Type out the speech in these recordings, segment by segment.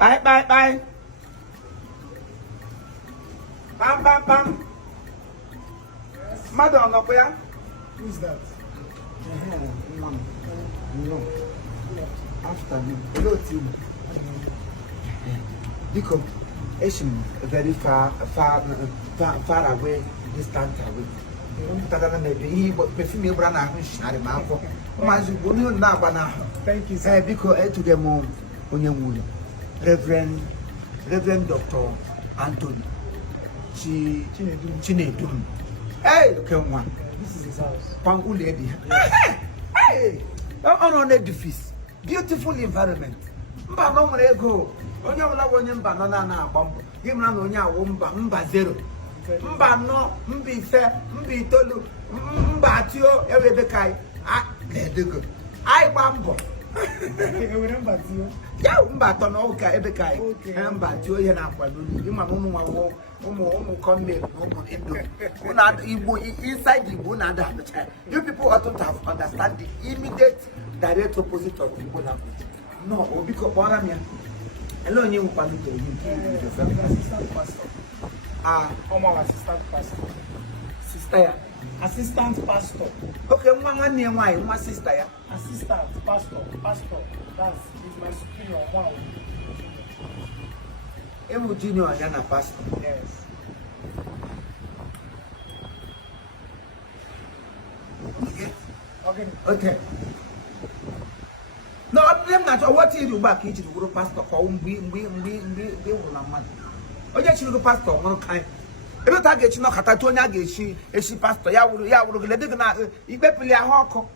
Bye. Bam. Madam, no, where? Who's that? No. After me. Hello, team. Because it's very far away, distant away. Thank you, sir. Because to them on Reverend Dr. Anthony Chinedum. Hey, come on. This is his house. Pangu lady. Hey, on edifice. Beautiful environment. Mba no more go. Onye wala wonye mba no na agbambo. Gimra no onye awo mba zero. Mba no, mba ife, mba itolu, mba atio ewebe kai. Ah, ledego. Ai gbambo. Ya mba to no ka ebe kai. Mba atio ihe na akwado. Ima no nwa wo Imo Comedy, Imo Indo. Igbo inside Igbo na the child. You people ought to have understand the immediate direct opposite of Igbo language. No, because Boramia. Hello, you want to Assistant pastor. Assistant pastor. Sister. Assistant pastor. Okay, one name why my sister. Assistant pastor. That's my superior. Wow. Imo Junior and pastor. Yes. Okay. No, I'm not sure what you do back into the pastor for we will not man. Oh, yes, you pastor one kind. Every time you know Catatonia, she pastor, ya would let it not. Ibepilia Hawko.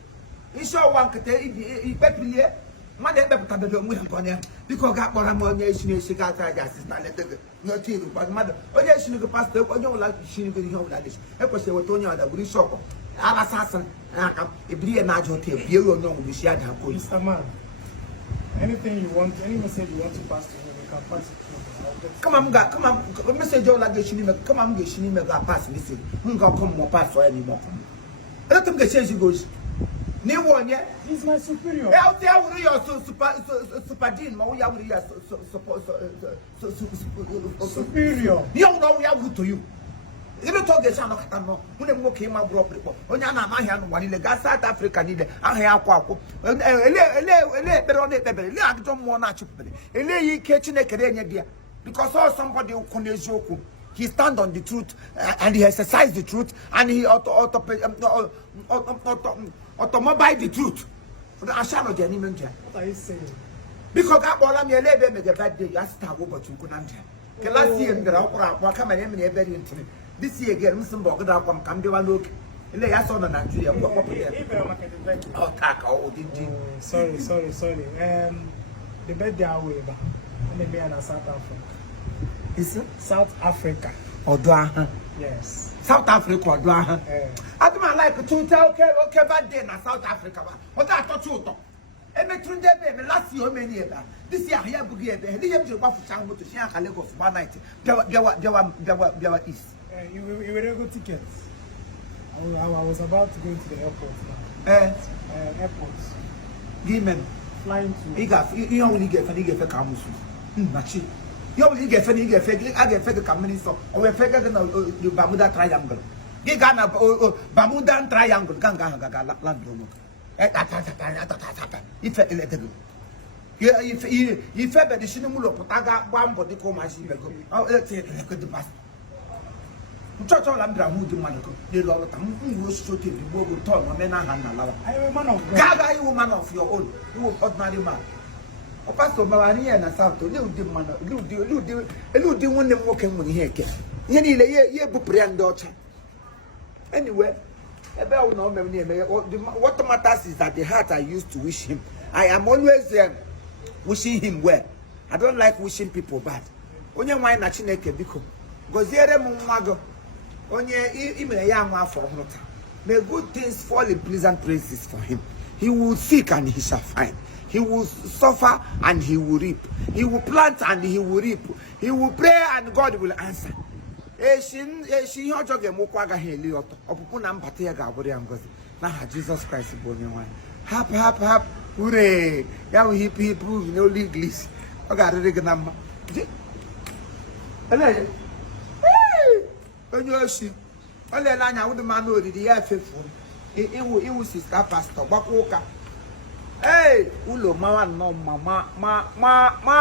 You saw one could tell Ibepilia. Mother because got more ammunition, she got assistant. No tea, but mother. Oh, yes, you pastor, or you like she could hold like this. I was saying, Tonya, the British shop. I'm assassin. If you are not hotel, you know, we share the police. Mr. Man, anything you want, any message you want to pass to him, you can pass it to him. Come on, message you like the come on, get Shinima pass message. Who can come more pass for anymore? Let him get change he goes. New one yet? He's my superior. Out there, we are super dean, but we are superior. You know, we are good to you. You don't talk the sound of Katano, when they walk him up properly. On Yana Mahan, one in the gas South Africa, neither. I have Quaco. I don't want naturally. Ele catching a Canadian dear. Because all somebody who connais Yoku. He stand on the truth and he exercise the truth and he automobile the truth. I shall not get him. What are you saying? Because I want me a labor make a bad day. I start over to Kunanja. Last year, the opera come and name very intimate. This year, again, Mr. Bogda come to one look. Lay us on Nigeria. Oh, taco, sorry. The bed there way, but maybe in South Africa. Is it South Africa? Or Dwaha? Yes. South Africa or Dwaha? I don't like to tell okay, bad day in South Africa. What I thought you thought. And the truth is, last year, many of them. This year, here, we have to go to Chango to share a Lagos one night. There were east. You were a good ticket. I was about to go into the airport now. Airport. Given flying to. You only get a Kamusu. Machi. You only get I get the company so or a figure than the Bermuda Triangle. You got a Bermuda Triangle, Ganga land. If I let go. If ever the Shinamulo Potaga, one body call my sheep. Oh, let's say, look at the past. Church all I'm who do Monaco. The Lord who was shooting the Bogo Tom, a man and a I am a man of God. Are you a man of your own? You are ordinary man. O pastor Barani and a South, little man, little one them walking when he came. Ye book daughter. Anyway, what matters is that the heart I used to wish him. I am always wishing him well. I don't like wishing people bad. Onye why na Chineke biko. Goziere mu nwago. Onye ime ya nwa afọ ọhụrụ. May good things fall in pleasant places for him. He will seek and he shall find. He will suffer and he will reap. He will plant and he will reap. He will pray and God will answer. She hojoge mukwaga heli oto. Opupu na mpate ya ga-abụrụ ya ngozi. N'aha Jesus Christ bụ onye nwe. Hap hooray. Ya hip hip no English. ọ ga-arịrị gị na mma onye oshi ọ lele anya wụdị mmanụ oriri ya efefu iwu sista pastọ gbakwa ụka ụlọ mawa nnọọ mma